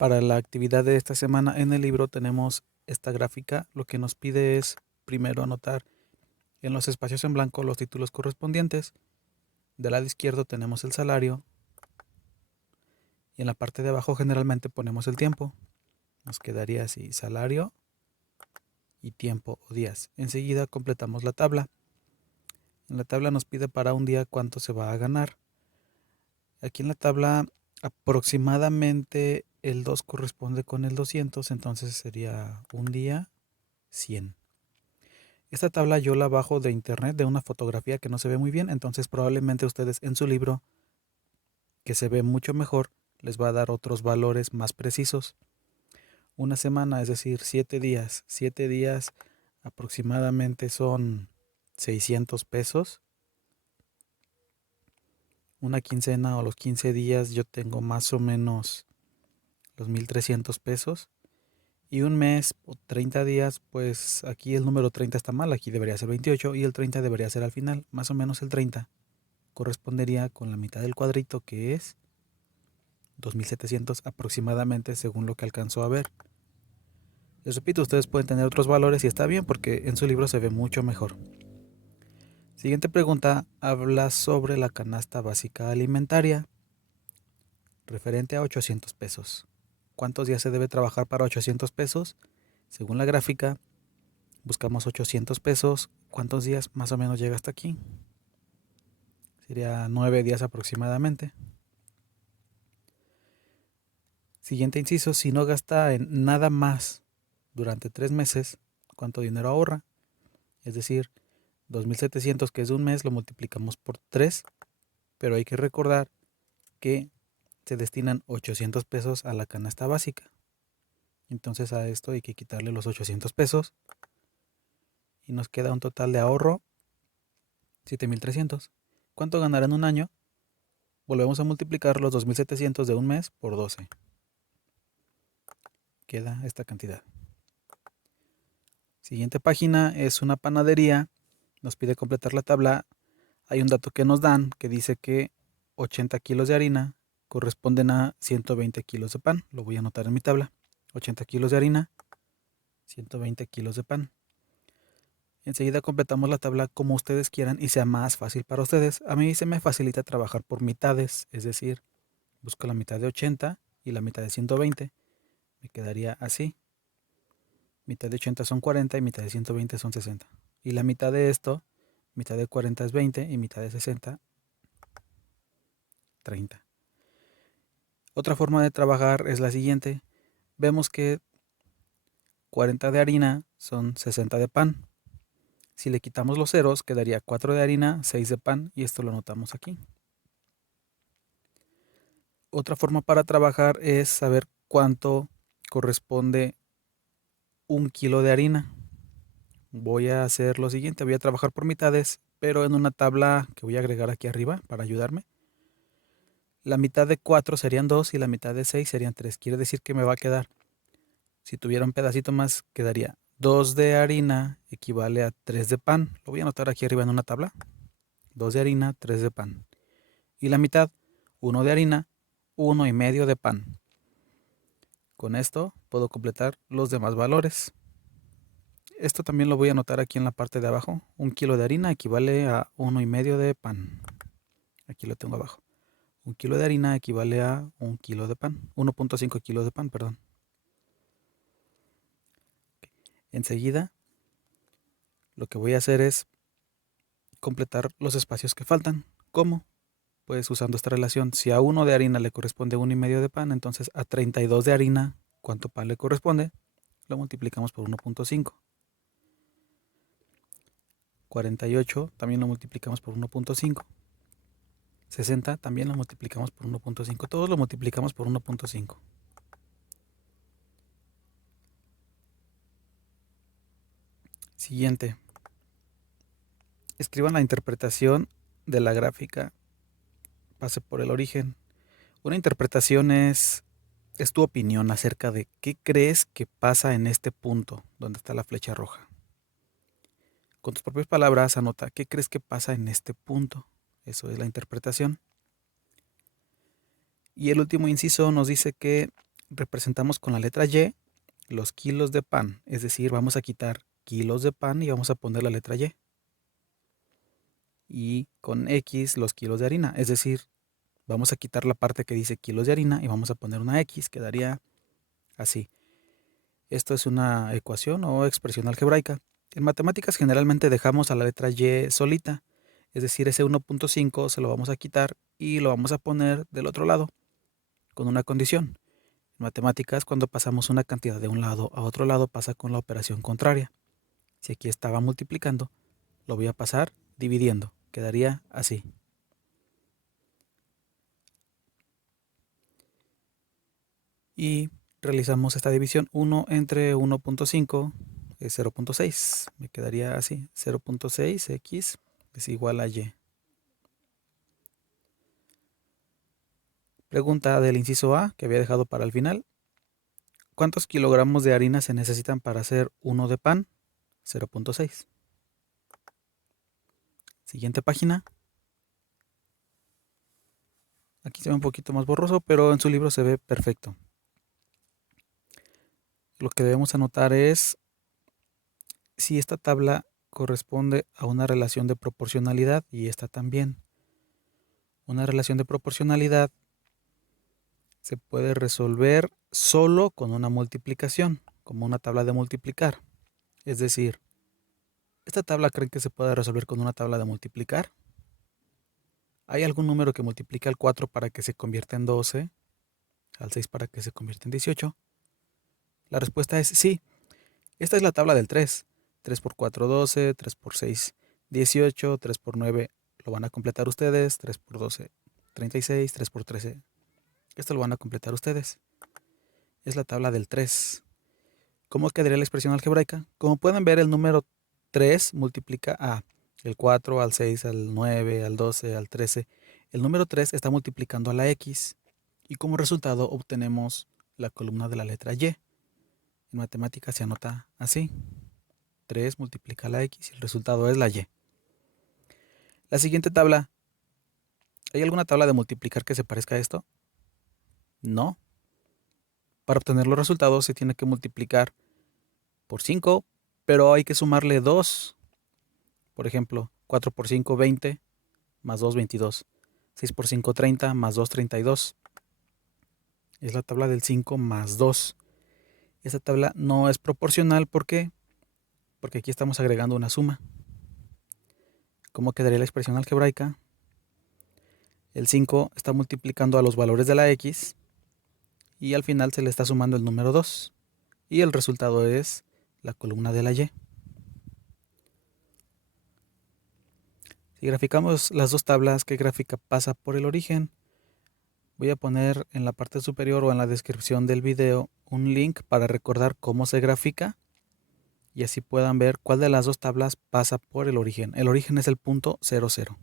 Para la actividad de esta semana en el libro tenemos esta gráfica. Lo que nos pide es primero anotar en los espacios en blanco los títulos correspondientes. Del lado izquierdo tenemos el salario y en la parte de abajo generalmente ponemos el tiempo. Nos quedaría así: salario y tiempo o días. Enseguida completamos la tabla. En la tabla nos pide para un día cuánto se va a ganar. Aquí en la tabla aproximadamente el 2 corresponde con el 200, entonces sería un día 100. Esta tabla yo la bajo de internet, de una fotografía que no se ve muy bien, entonces probablemente ustedes en su libro, que se ve mucho mejor, les va a dar otros valores más precisos. Una semana, es decir, 7 días. 7 días aproximadamente son 600 pesos. Una quincena o los 15 días yo tengo más o menos los 1300 pesos. Y un mes o 30 días, pues aquí el número 30 está mal, aquí debería ser 28 y el 30 debería ser al final. Más o menos el 30 correspondería con la mitad del cuadrito, que es 2700 aproximadamente, según lo que alcanzó a ver. Les repito, ustedes pueden tener otros valores y está bien porque en su libro se ve mucho mejor. Siguiente pregunta habla sobre la canasta básica alimentaria referente a 800 pesos. ¿Cuántos días se debe trabajar para 800 pesos? Según la gráfica, buscamos 800 pesos. ¿Cuántos días más o menos llega hasta aquí? Sería 9 días aproximadamente. Siguiente inciso: si no gasta en nada más durante 3 meses, ¿cuánto dinero ahorra? Es decir, 2700, que es de un mes, lo multiplicamos por 3, pero hay que recordar que se destinan 800 pesos a la canasta básica. Entonces a esto hay que quitarle los 800 pesos y nos queda un total de ahorro 7300. ¿Cuánto ganará en un año? Volvemos a multiplicar los 2700 de un mes por 12. Queda esta cantidad. Siguiente página es una panadería. Nos pide completar la tabla. Hay un dato que nos dan que dice que 80 kilos de harina corresponden a 120 kilos de pan. Lo voy a anotar en mi tabla. 80 kilos de harina, 120 kilos de pan. Enseguida completamos la tabla como ustedes quieran y sea más fácil para ustedes. A mí se me facilita trabajar por mitades, es decir, busco la mitad de 80 y la mitad de 120. Me quedaría así. Mitad de 80 son 40 y mitad de 120 son 60. Y la mitad de esto, mitad de 40 es 20 y mitad de 60, 30. Otra forma de trabajar es la siguiente. Vemos que 40 de harina son 60 de pan. Si le quitamos los ceros, quedaría 4 de harina, 6 de pan, y esto lo anotamos aquí. Otra forma para trabajar es saber cuánto corresponde un kilo de harina. Voy a hacer lo siguiente, voy a trabajar por mitades, pero en una tabla que voy a agregar aquí arriba para ayudarme. La mitad de 4 serían 2 y la mitad de 6 serían 3. Quiere decir que me va a quedar, si tuviera un pedacito más, quedaría 2 de harina equivale a 3 de pan. Lo voy a anotar aquí arriba en una tabla. 2 de harina, 3 de pan. Y la mitad, 1 de harina, 1 y medio de pan. Con esto puedo completar los demás valores. Esto también lo voy a anotar aquí en la parte de abajo. Un kilo de harina equivale a 1 y medio de pan. Aquí lo tengo abajo. Un kilo de harina equivale a 1 kilo de pan. 1.5 kilos de pan, perdón. Enseguida, lo que voy a hacer es completar los espacios que faltan. ¿Cómo? Pues usando esta relación. Si a 1 de harina le corresponde 1 y medio de pan, entonces a 32 de harina, ¿cuánto pan le corresponde? Lo multiplicamos por 1.5. 48 también lo multiplicamos por 1.5. 60 también lo multiplicamos por 1.5. Todos lo multiplicamos por 1.5. Siguiente. Escriban la interpretación de la gráfica. Pase por el origen. Una interpretación es tu opinión acerca de qué crees que pasa en este punto donde está la flecha roja. Con tus propias palabras anota qué crees que pasa en este punto. Eso es la interpretación. Y el último inciso nos dice que representamos con la letra Y los kilos de pan, es decir, vamos a quitar kilos de pan y vamos a poner la letra Y. Y con X los kilos de harina, es decir, vamos a quitar la parte que dice kilos de harina y vamos a poner una X, quedaría así. Esto es una ecuación o expresión algebraica. En matemáticas generalmente dejamos a la letra Y solita, es decir, ese 1.5 se lo vamos a quitar y lo vamos a poner del otro lado, con una condición. En matemáticas, cuando pasamos una cantidad de un lado a otro lado, pasa con la operación contraria. Si aquí estaba multiplicando, lo voy a pasar dividiendo, quedaría así. Y realizamos esta división. 1 entre 1.5 es 0.6. Me quedaría así. 0.6x es igual a y. Pregunta del inciso A que había dejado para el final. ¿Cuántos kilogramos de harina se necesitan para hacer 1 de pan? 0.6. Siguiente página. Aquí se ve un poquito más borroso, pero en su libro se ve perfecto. Lo que debemos anotar es si esta tabla corresponde a una relación de proporcionalidad y esta también. Una relación de proporcionalidad se puede resolver solo con una multiplicación, como una tabla de multiplicar. Es decir, ¿esta tabla creen que se puede resolver con una tabla de multiplicar? ¿Hay algún número que multiplique al 4 para que se convierta en 12? ¿Al 6 para que se convierta en 18? La respuesta es sí. Esta es la tabla del 3. 3 por 4, 12. 3 por 6, 18. 3 por 9 lo van a completar ustedes. 3 por 12, 36. 3 por 13. Esto lo van a completar ustedes. Es la tabla del 3. ¿Cómo quedaría la expresión algebraica? Como pueden ver, el número 3 multiplica a el 4, al 6, al 9, al 12, al 13. El número 3 está multiplicando a la X y como resultado obtenemos la columna de la letra Y. En matemáticas se anota así. 3 multiplica a la X y el resultado es la Y. La siguiente tabla. ¿Hay alguna tabla de multiplicar que se parezca a esto? No. Para obtener los resultados se tiene que multiplicar por 5, pero hay que sumarle 2. Por ejemplo, 4 por 5, 20, más 2, 22. 6 por 5, 30, más 2, 32. Es la tabla del 5 más 2. Esta tabla no es proporcional, ¿por qué? Porque aquí estamos agregando una suma. ¿Cómo quedaría la expresión algebraica? El 5 está multiplicando a los valores de la X y al final se le está sumando el número 2. Y el resultado es la columna de la Y. Si graficamos las dos tablas, ¿qué gráfica pasa por el origen? Voy a poner en la parte superior o en la descripción del video un link para recordar cómo se grafica y así puedan ver cuál de las dos tablas pasa por el origen. El origen es el punto 0, 0.